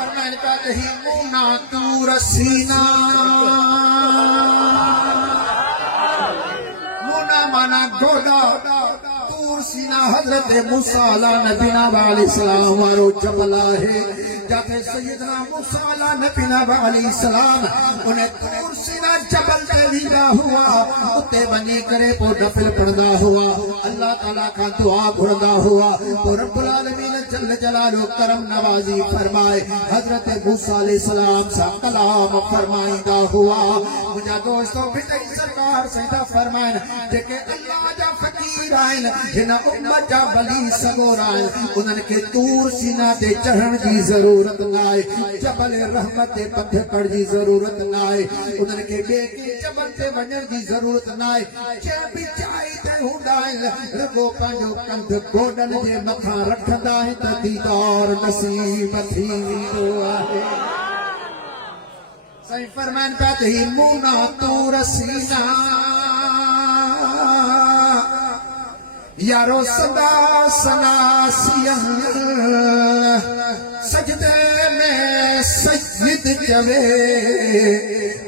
फरमाइल का कही मुना तूर सीना मुना माना गोदा तूर सीना हजरत मूसा नबीना अलैहिस्सलाम वारो जबला है जाते सैयदना मूसा नबीना अलैहिस्सलाम उन्हें तूर सीना जबल पे वीरा हुआ उते बनी करे पो नफल पढ़दा हुआ अल्लाह ताला का दुआ घुरदा हुआ तो रब्बुल आलमीन जल्ल जलालु करम नवाजी फरमाए हजरत मूसा अलैहिस्सलाम सा कलाम फरमाइंदा हुआ मुझा दोस्तों बिटई सरकार सैदा फरमाइन जेके अल्लाह जा फकीर आइन जिन उम्मत जा वली सगोर आइन उन्हनि के तूर सीना ते चढ़ण जी जरूरत नाए जबल रहमत ते पथ पड़ जी जरूरत नाए उन्हनि के बे के जबल ते वञण जी जरूरत नाए जे भी चाही ते हुंदा आहिनि रगो पंहिंजो कंध गोडन जे मथां रखंदा आहिनि त दीदार नसीब थी वेंदो आहे सही फरमान पिया त ही मुना तूर सीना यारो सदा सनासियन सजदे में सैयद चवे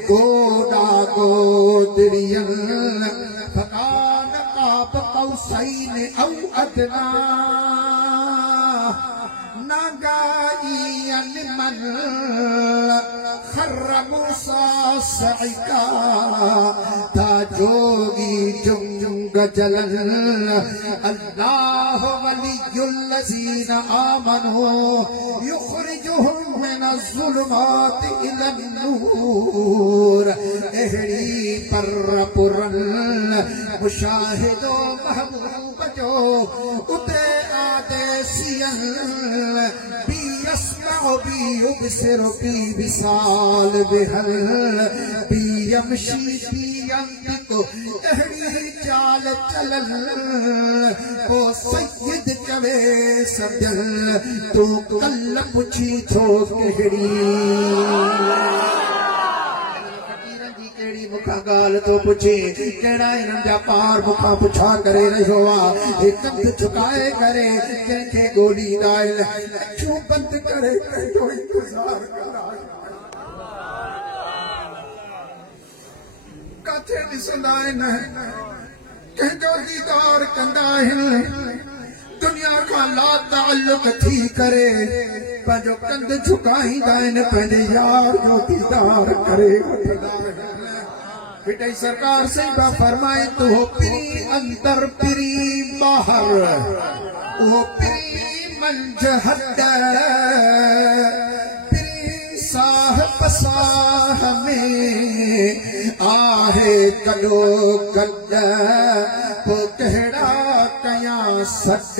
गोदा गोदरियन फकान काब कौसैन औ अदना नागाइयन मन खर्र मूसा सइका ता जोगी जुंग जलन अल्लाह वलियुल लज़ीना आमनू युखरिजुहुम मिनज़्ज़ुलुमाति इलन नूर एहड़ी पर पुरन मुशाहिदो महबूब जो उते आदेसियन बी यस्मउ बी युबसिरु बी विसाल बिहल बी यमशी बी यंतिकु एहड़ी चाल चलन ओ सैयद कवे सजल तू कल पुछी थो केहड़ी मुखा गाल तो पुछे केड़ा इन्हनि जा पार मुखा पुछा करे रहियो आहे कंध झुकाए करे कंहिंखे ॻोल्हींदा आहिनि अखियूं बंदि करे कंहिंजो इंतज़ार कंदा काथे ॾिसंदा आहिनि कंहिंजो दीदार कंदा आहिनि दुनिया खां ला ताल्लुक थी करे पंहिंजो कंध झुकाईंदा आहिनि पंहिंजे यार जो दीदार करे वठंदा आहिनि बिटई सरकार से फरमाए तो हो पिरी अंदर पिरी बाहर वो पिरी मंज हद पिरी साह पसाह में आहे कलो गद वो कहड़ा कया सद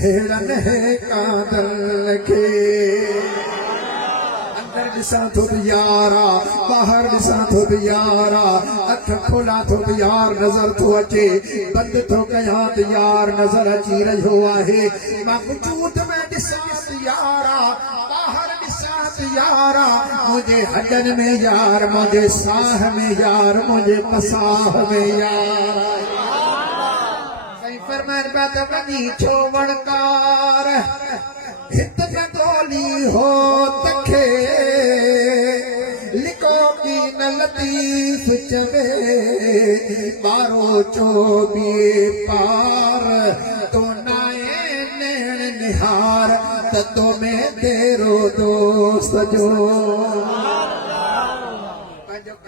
हेड़न है कादल के दिसा थो यारा बाहर दिसा थो यारा अख खोला थो यार नजर थो अचे बंद थो कया यार नजर अची रहियो आहे मां वजूद में दिसा यारा बाहर दिसा यारा मुझे हडन में यार मुझे साह में यार मुझे पसाह में यार सही फरमान बात बनी छो वणकार हित में गोली हो तखे लिको की न लतीफ चवे बारो चोबी पार तो नाए नैन निहार तो में तेरो दोस्त जो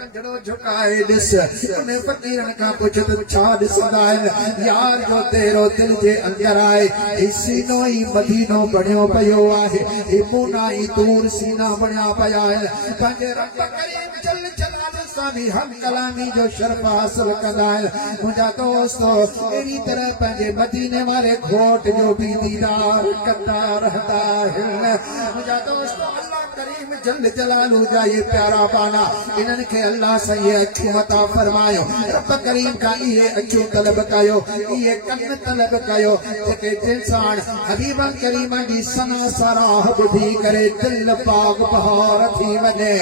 कंजड़ो झुकाए ॾिस उन फकीरन खां पुछ त छा ॾिसंदा आहिनि यार जो तेरो दिल जे अंदर आहे ही सीनो ई मदीनो बणियो पियो आहे ही मुना ई तूर सीना बणिया पिया आहिनि पंहिंजे रब करीम जल जलाल सां बि हम कलामी जो शर्फ हासिल कंदा आहिनि मुंहिंजा दोस्तो अहिड़ी तरह पंहिंजे मदीने वारे घोट जो बि दीदार कंदा रहंदा आहिनि मुंहिंजा दोस्तो अल्लाह करीम जल जलालू जा ये प्यारा पाना इन्हनि खे अल्लाह से ये अखियूं अता फरमायो रब करीम का ये अखियूं तलब कयो ये कन तलब कयो जेके इंसान हबीब करीम जी सना सराह ॿुधी करे दिल पाक बहार थी वञे।